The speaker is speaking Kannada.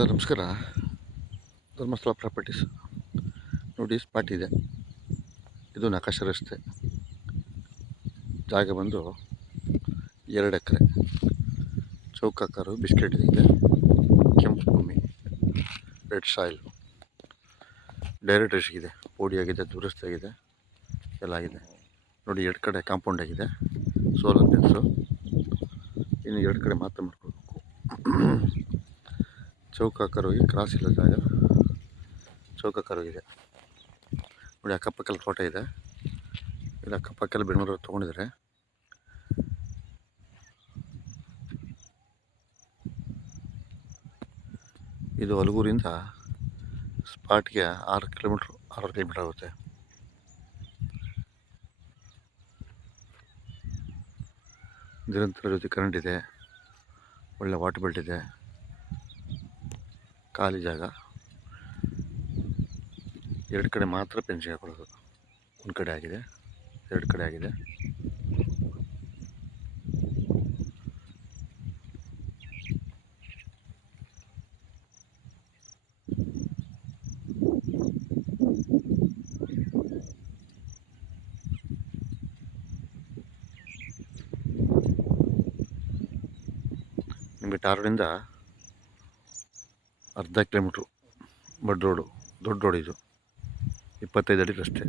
ನಮಸ್ಕಾರ. ಧರ್ಮಸ್ಥಳ ಪ್ರಾಪರ್ಟೀಸ್ ನೋಡಿ, ಸ್ಪಾಟ್ ಇದೆ. ಇದು ನಕಾಶೆ ರಸ್ತೆ. ಜಾಗ ಬಂದು 2 ಎಕರೆ. ಚೌಕಾಕಾರು ಬಿಸ್ಕೆಟ್ ಇದೆ. ಕೆಂಪು ಭೂಮಿ, ರೆಡ್ ಸಾಯಿಲ್, ಡೈರೆಕ್ಟ್ ಇದೆ. ಪೋಡಿ ಆಗಿದೆ, ದುರಸ್ತಿ ಆಗಿದೆ, ಎಲ್ಲ ಆಗಿದೆ ನೋಡಿ. 2 ಕಡೆ ಕಾಂಪೌಂಡ್ ಆಗಿದೆ, ಸೋಲಾರ್ ಫೆನ್ಸು. ಇನ್ನು 2 ಕಡೆ ಮಾತ್ರ ಮಾಡ್ಕೊಳ್ಬೇಕು. ಚೌಕಾಕಾರ ಹೋಗಿ ಕ್ರಾಸ್ ಇಲ್ಲ ಜಾಗ, ಚೌಕಾಕಾರ ಹೋಗಿದೆ ನೋಡಿ. ಅಕ್ಕಪಕ್ಕಲ್ಲಿ ತೋಟ ಇದೆ. ಇಲ್ಲಿ ಅಕ್ಕಪಕ್ಕಲ್ಲಿ ಬೆಂಗಳೂರು ತೊಗೊಂಡಿದ್ದಾರೆ. ಇದು ಹಲಗೂರಿಂದ ಸ್ಪಾಟ್ಗೆ 6 ಕಿಲೋಮೀಟ್ರ್ ಆಗುತ್ತೆ. ನಿರಂತರ ಜೊತೆ ಕರೆಂಟ್ ಇದೆ, ಒಳ್ಳೆ ವಾಟರ್ ಬೆಲ್ಟ್ ಇದೆ, ಖಾಲಿ ಜಾಗ. 2 ಕಡೆ ಮಾತ್ರ ಪೆನ್ಷನ್ ಹಾಕೊಳ್ಳೋದು. 1 ಕಡೆ ಆಗಿದೆ, 2 ಕಡೆ ಆಗಿದೆ. ನಿಮಗೆ ಟಾರ್ನಿಂದ ಅರ್ಧ ಕಿಲೋಮೀಟ್ರು ಬಡ್ ರೋಡು, ದೊಡ್ಡ ರೋಡ್ ಇದು. 25 ಅಡಿ ರಸ್ತೆ.